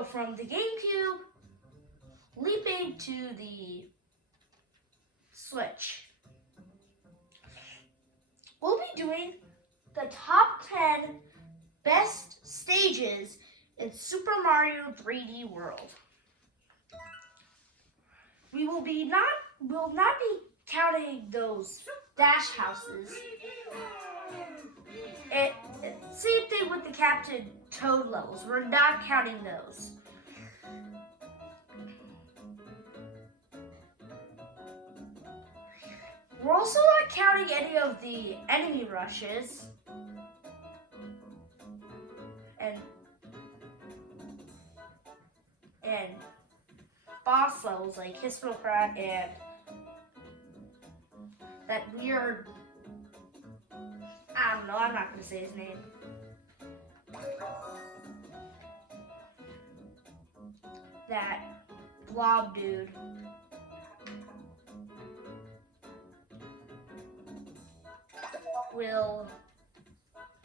go from the GameCube leaping to the Switch. We'll be doing the top 10 best stages in Super Mario 3D World. We will not be counting those dash houses. Same thing with the Captain Toad levels. We're not counting those. We're also not counting any of the enemy rushes. And boss levels like Hispocrat and that weird, I don't know, I'm not going to say his name. That blob dude. Will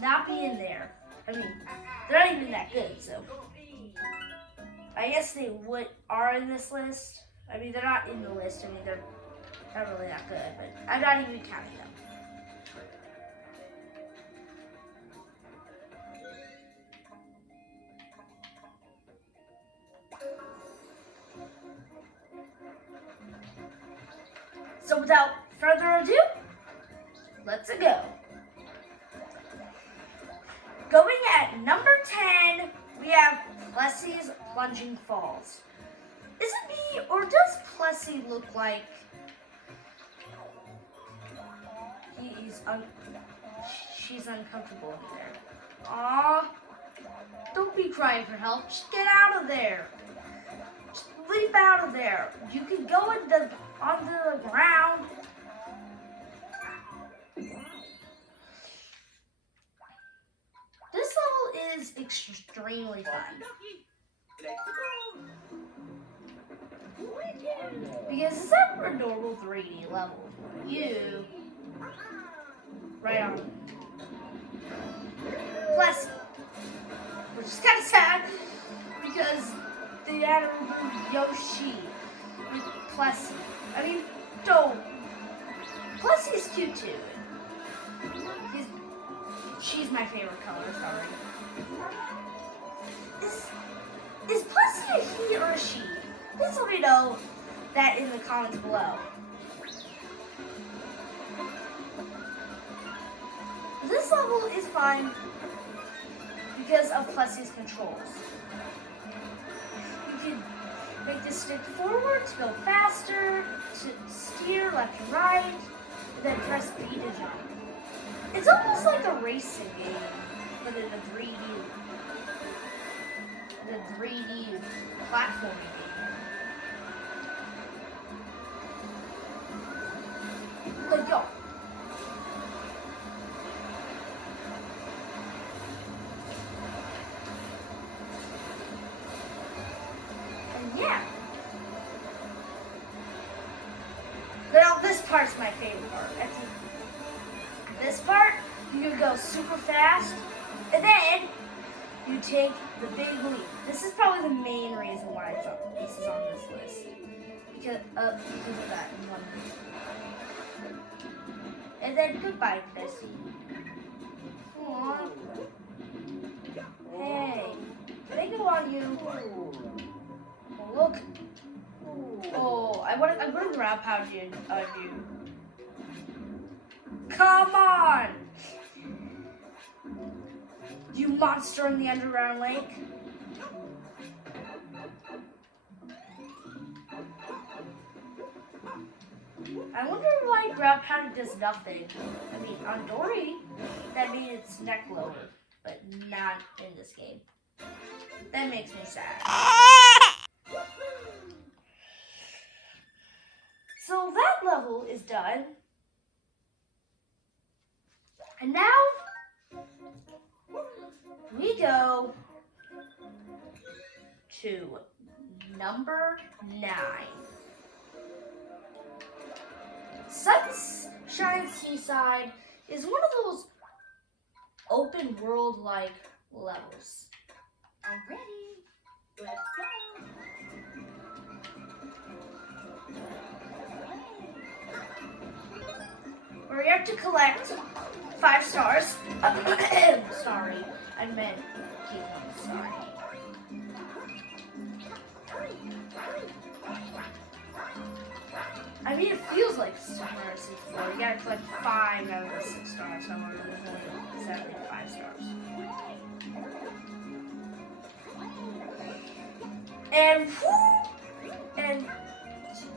not be in there. I mean, they're not even that good, so I guess they are in this list. I mean, they're not in the list. I mean, they're not really that good, but I'm not even counting them. So without further ado, let's go. Going at number 10, we have Plessys Plunging Falls. Is it me, or does Plessy look like she's uncomfortable in there? Aw, don't be crying for help. Just get out of there. Just leap out of there. You can go on the ground. This level is extremely fun. Because it's not a normal 3D level. You right on Plessy, which is kind of sad because they had to remove Yoshi with Plessy. I mean, don't. Plessy is cute too. She's my favorite color, sorry. Is Plessy a he or a she? Please let me know that in the comments below. This level is fun because of Plessy's controls. You can make the stick forward to go faster, to steer left and right, and then press B to jump. It's almost like a racing game, but in a 3D platforming game. Let's go. And yeah. Now this part's my favorite part. This part, you can go super fast, and then you take the big leap. This is probably the main reason why this is on this list. Because of that one reason. And then goodbye, Plessy. Aww. Hey, can I go on you? Oh, look. Oh, I want to grab pound you on you. Come on! You monster in the underground lake. I wonder why ground pounding does nothing. I mean, on Dory, that made its neck lower, but not in this game. That makes me sad. So that level is done. And now we go to number 9. Sunshine Seaside is one of those open world like levels. I'm ready. Let's have to collect 5 stars. Sorry, I meant Caitlin, sorry. I mean, it feels like Super Mario 64. You gotta collect 5 out of the 6 stars. So I'm only exactly 5 stars. And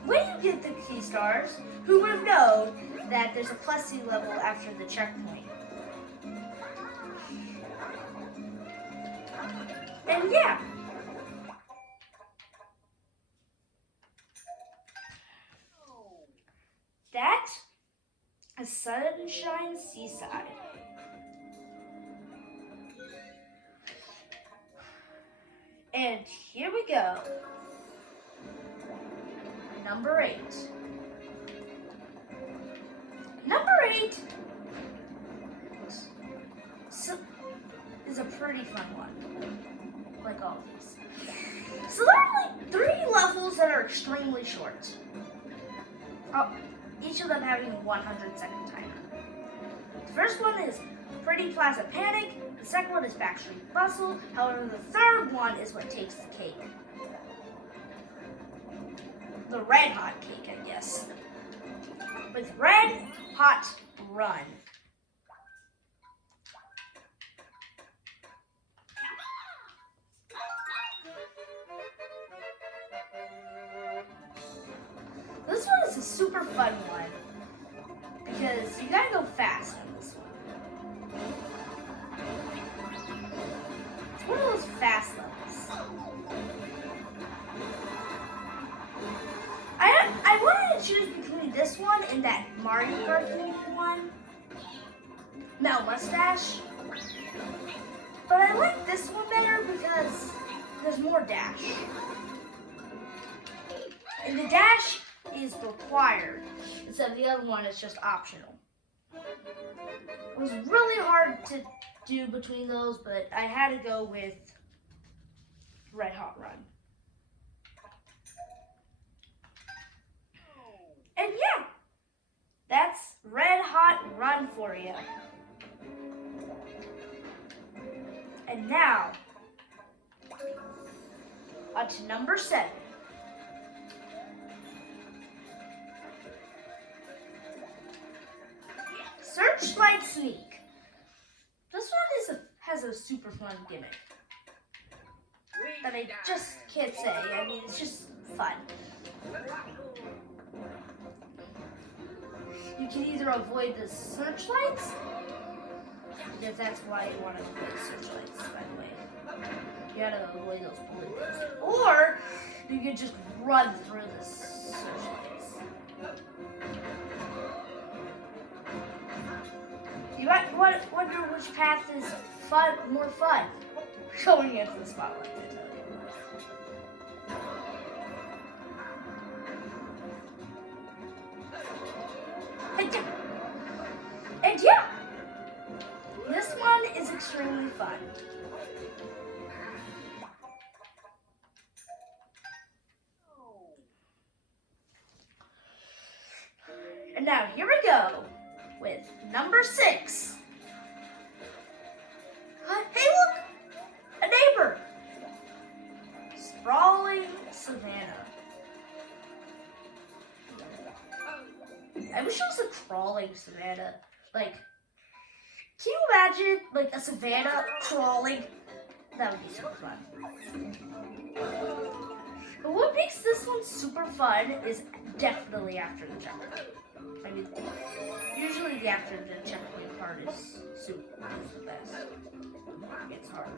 when you get the key stars, who would have known that there's a Plessys level after the checkpoint? And yeah. That is Sunshine Seaside. And here we go. Number 8. Number 8 is a pretty fun one, like all of these. So there are like 3 levels that are extremely short. Each of them having a 100-second timer. The first one is Pretty Plaza Panic. The second one is Backstreet Bustle. However, the third one is what takes the cake. The Red Hot cake, I guess. With Red Hot Run. This one is a super fun one because you gotta go fast on this one. It's one of those fast levels. I wanted to choose between this one and that Mario Kart one, Mel Mustache, but I like this one better because there's more dash, and the dash is required instead of the other one is just optional. It was really hard to do between those, but I had to go with Red Hot Run. And yeah, that's Red Hot Run for you. And now, on to number 7. Searchlight Sneak. This one has a super fun gimmick that I just can't say. I mean, it's just fun. You can either avoid the searchlights, because that's why you want to avoid searchlights, by the way. You gotta avoid those bullets. Or you can just run through the searchlights. You might wonder which path is more fun. Going into the spotlight, I tell you. And yeah, this one is extremely fun. And now here we go with number 6. Hey look, a neighbor. Sprawling Savannah. I wish it was a crawling savannah. Like, can you imagine like a savannah crawling? That would be super fun. But what makes this one super fun is definitely after the checkpoint. I mean, usually the after the checkpoint part is the best. It's hard.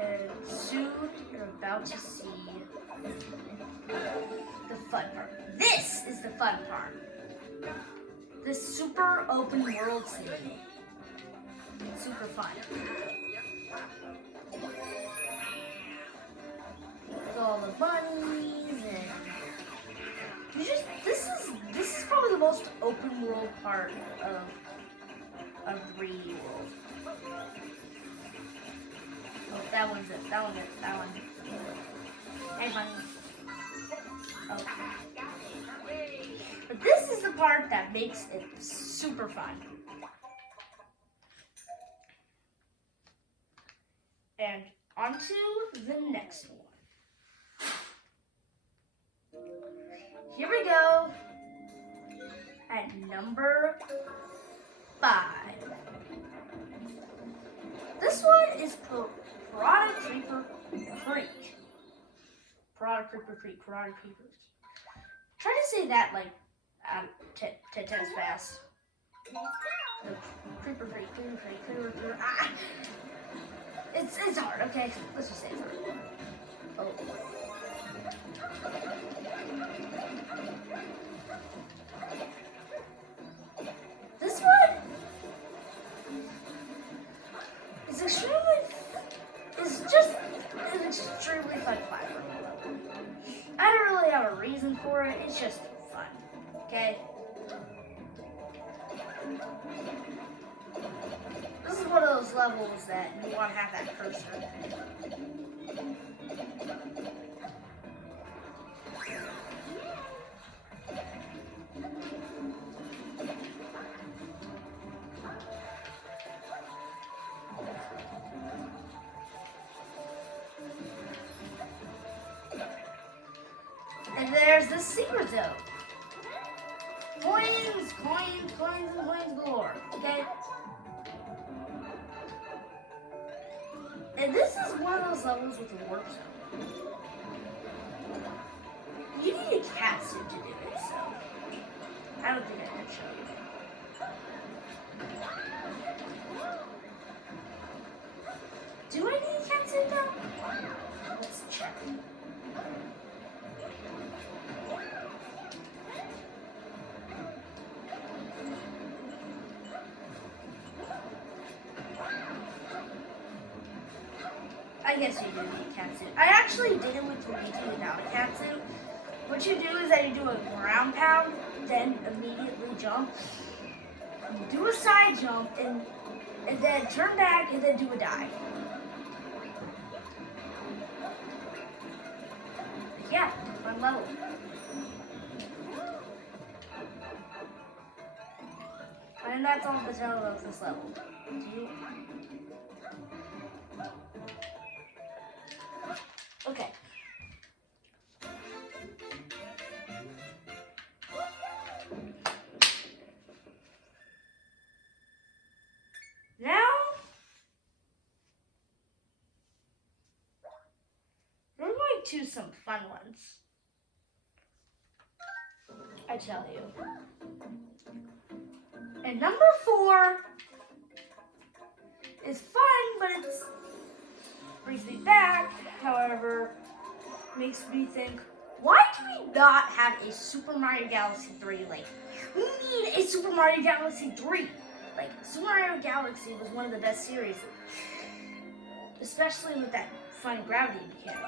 And soon you're about to see the fun part. This is the fun part. This super open world scene. Super fun. With all the bunnies and this is probably the most open world part of 3D World. Oh, that one's it. That one. Hey, honey. Okay. But this is the part that makes it super fun. And on to the next one. Here we go. At number 5. This one is Parada Creeper Creek. Parada Creeper Creek. Try to say that like 10 times fast. Creeper Creek. Ah. It's hard, okay? Let's just say it's hard. Oh. This one is just an extremely fun platform. I don't really have a reason for it, it's just fun, okay? This is one of those levels that you want to have that cursor. And there's the secret zone. Coins galore, okay? And this is one of those levels with a warp zone. You need a cat suit to do it, so I don't think I can show you. Do I need a cat suit though? Let's check. I guess you do need a cat suit. I actually did it with Luigi without a cat suit. What you do is that you do a ground pound, then immediately jump. Do a side jump, and then turn back, and then do a dive. Yeah, fun level. And that's all the tell of this level. Okay. Now, we're going to some fun ones. I tell you. And number 4 is fun, but it brings me back. However, makes me think, why do we not have a Super Mario Galaxy 3? Like, we need a Super Mario Galaxy 3. Like, Super Mario Galaxy was one of the best series, especially with that fun gravity mechanic.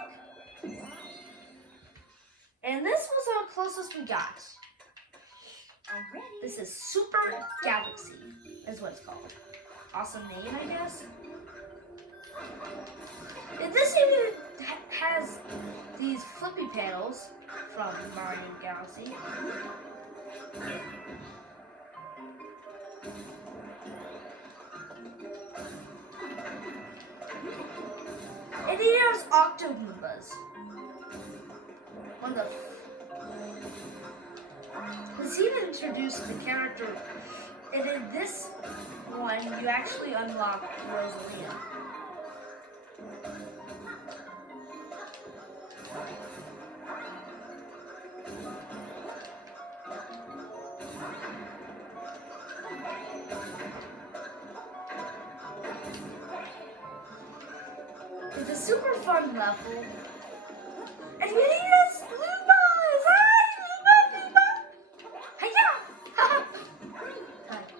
And this was the closest we got. This is Super Galaxy, is what it's called. Awesome name, I guess. And this even has these flippy panels from Mario Galaxy. And he has Octoboombas. This even introduced the character, and in this one, you actually unlock Rosalia. It's a super fun level. And we need us Loompas! Hi, Loompa! Hiya!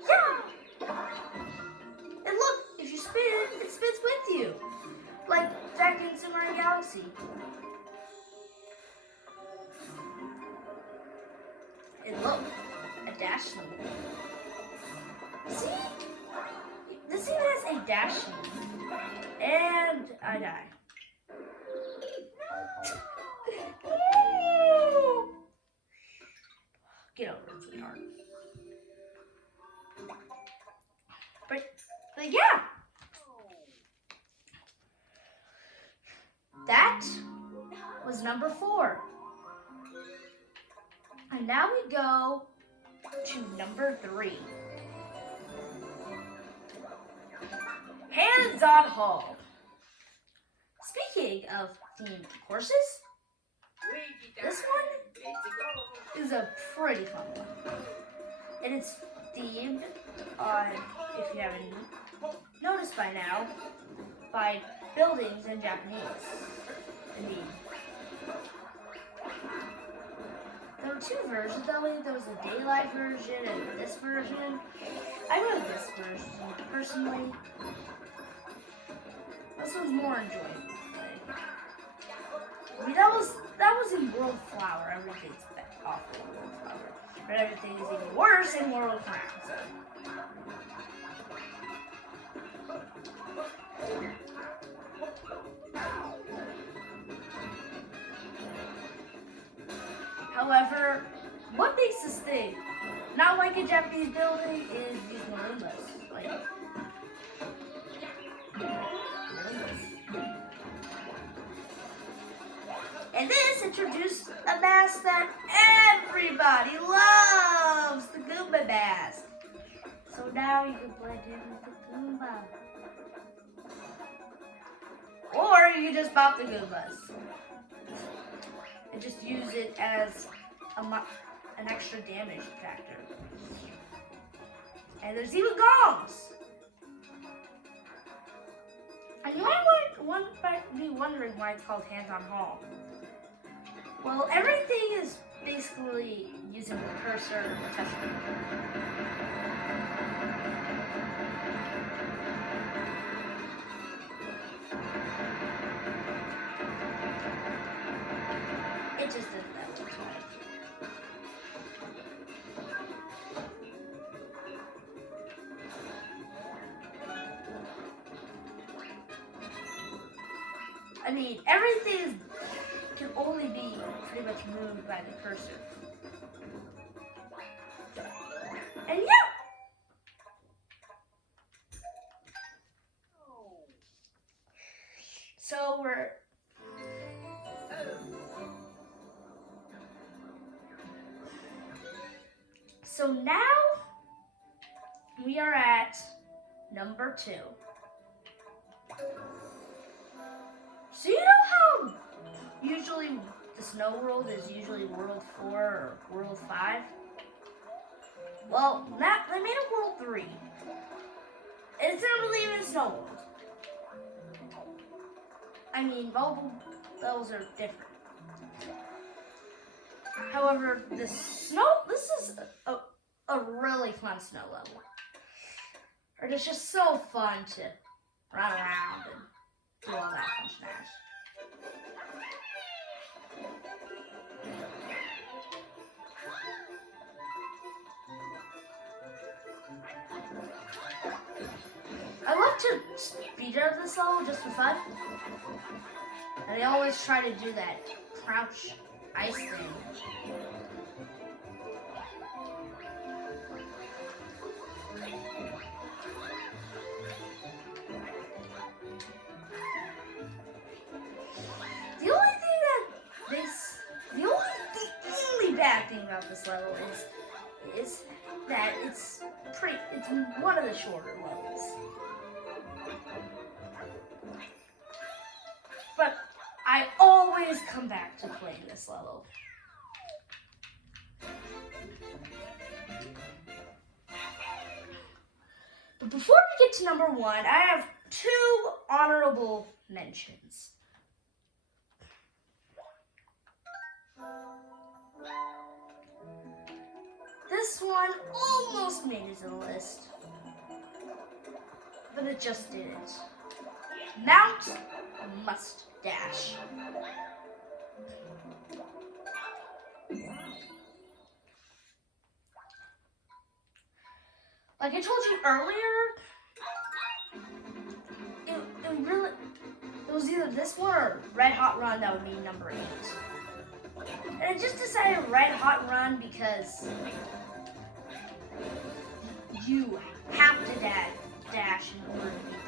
Hiya! And look, if you spin, it spins with you. Like back in Super Mario Galaxy. And look, a dash loop. See? This even has a dash loop. And I die. Get over it, sweetheart. But yeah. That was number 4. And now we go to number 3. Hands-on haul. Speaking of themed courses, this one is a pretty fun one. And it's themed on, if you haven't noticed by now, by buildings in Japanese. Indeed. There were 2 versions of it. There was a daylight version and this version. I wrote this version personally. This was more enjoyable. I mean, that was in World Flower. Everything's awful in World Flower, but everything is even worse in World Crown. So. However, what makes this thing not like a Japanese building is these marimbas. Like, and this introduced a mask that everybody loves, the Goomba mask. So now you can blend in with the Goomba. Or you just pop the Goombas and just use it as an extra damage factor. And there's even gongs. And you might be wondering why it's called hands-on haul. Well, everything is basically using the cursor and the touchscreen. It just does that much right. I mean, everything can only be pretty much moved by the cursor. And yeah! So now we are at number 2. So you know how usually the snow world is usually World 4 or World 5? Well, they made a World 3. And it's not really even Snow World. I mean, volleyball levels are different. However, this is a really fun snow level. And it's just so fun to run around and do all that fun stuff. I love to speed up this level just for fun. And I always try to do that crouch ice thing. The only bad thing about this level is that it's one of the shorter levels. But I always come back to playing this level. But before we get to number 1, I have 2 honorable mentions. This one almost made it to the list, but it just didn't. Mount Mustache. Like I told you earlier, was either this one or Red Hot Run that would be number 8. And I just decided Red Hot Run because you have to dash in order to beat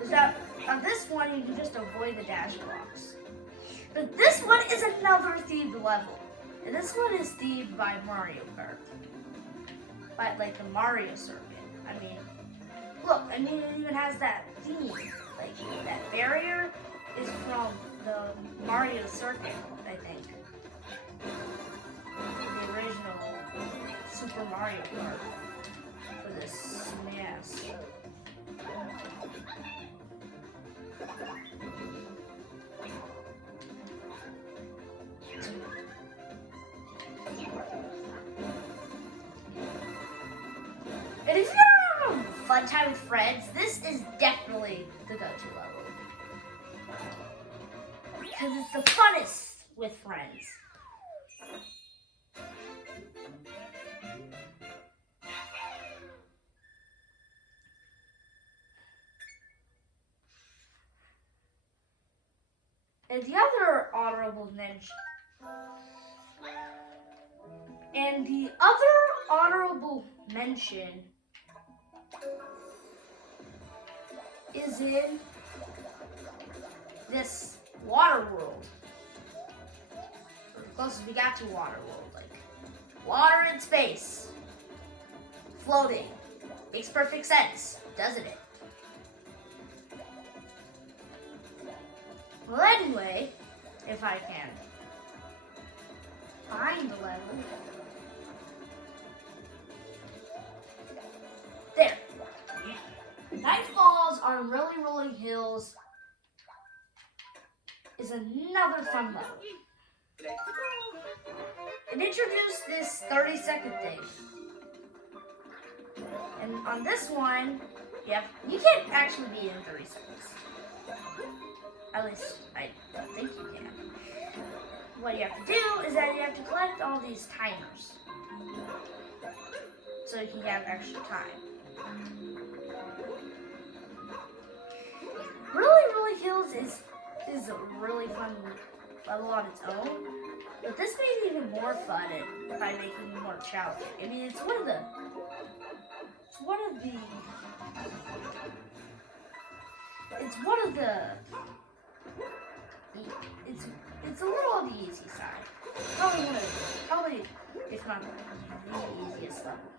the level. On this one, you can just avoid the dash blocks. But this one is another themed level. And this one is themed by Mario Kart. By, like, the Mario circuit. I mean, look, I mean, it even has that theme. Like, that barrier is from the Mario circuit, I think. The original Super Mario Kart for this SNES. And if you're having a fun time with friends, this is definitely the go-to level. Because it's the funnest with friends. And the other honorable mention is in this water world. The closest we got to water world, like water in space, floating. Makes perfect sense, doesn't it? Well, anyway, if I can find the level. There. Night Falls on Really Rolling Hills is another fun level. It introduced this 30-second thing. And on this one, you can't actually be in 30 seconds. At least, I don't think you can. What you have to do is that you have to collect all these timers. So you can have extra time. Really Hills is a really fun level on its own. But this made it even more fun by making it more challenging. I mean, it's a little on the easy side. Probably, if not the easiest level.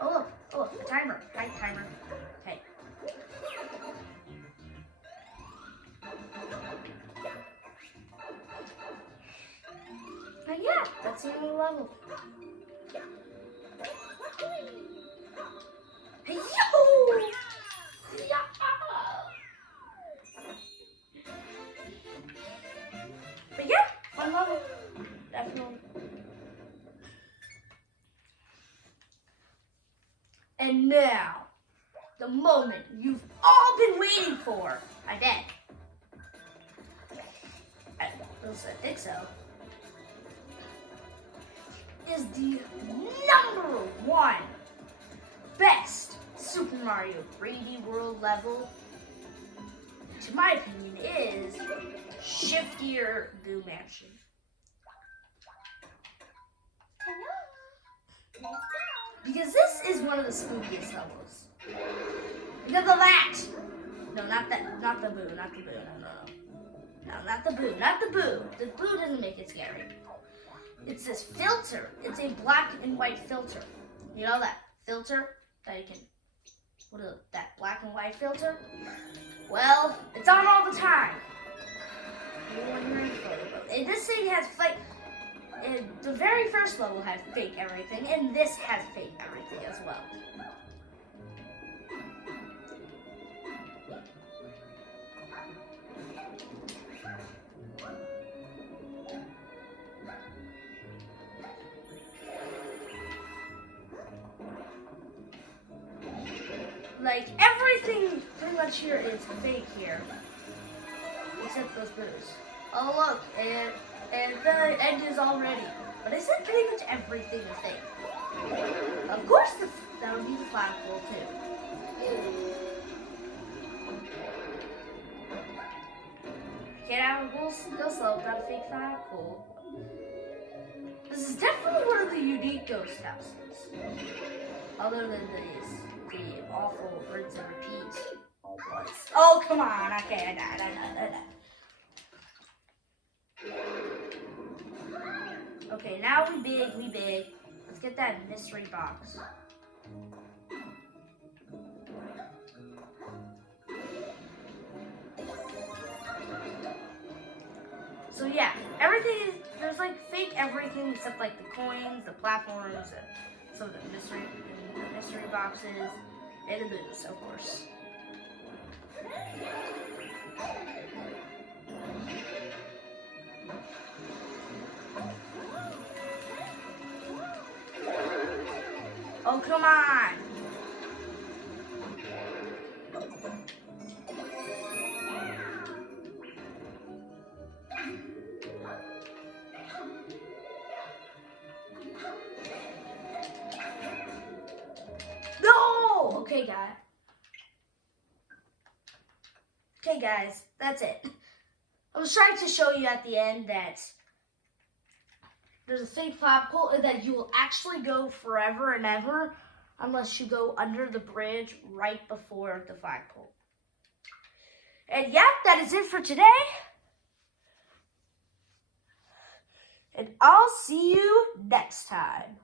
Oh look, a timer. Hi, timer. Okay. And yeah, that's the end of the level. Hey, yo! Yeah! But yeah, fun level. Definitely. And now, the moment you've all been waiting for, I bet. I think so. Is the #1 best Super Mario 3D World level, to my opinion, is Shiftier Boo Mansion. Because this is one of the spookiest levels. Because of that! No, not the boo, no. No, not the boo. The boo doesn't make it scary. It's this filter. It's a black and white filter. You know that filter that you can, that black and white filter? Well, it's on all the time. And this thing has fake, the very first level has fake everything, and this has fake everything as well. Like, everything pretty much here is fake here. Except those boos. Oh look, and the end is already. But I said pretty much everything is fake. Of course that would be the flagpole too. Okay, now we'll go slow without a fake fire. Cool. This is definitely one of the unique ghost houses. Other than the awful rinse and repeat ones. Oh, come on. Okay, I died. Okay, now we big. Let's get that mystery box. So yeah, everything is, there's like fake everything except like the coins, the platforms, and some of the mystery boxes, and the booze, of course. Oh, come on! No! Okay, guys, that's it. I was trying to show you at the end that there's a fake flagpole and that you will actually go forever and ever unless you go under the bridge right before the flagpole. And yeah, that is it for today. And I'll see you next time.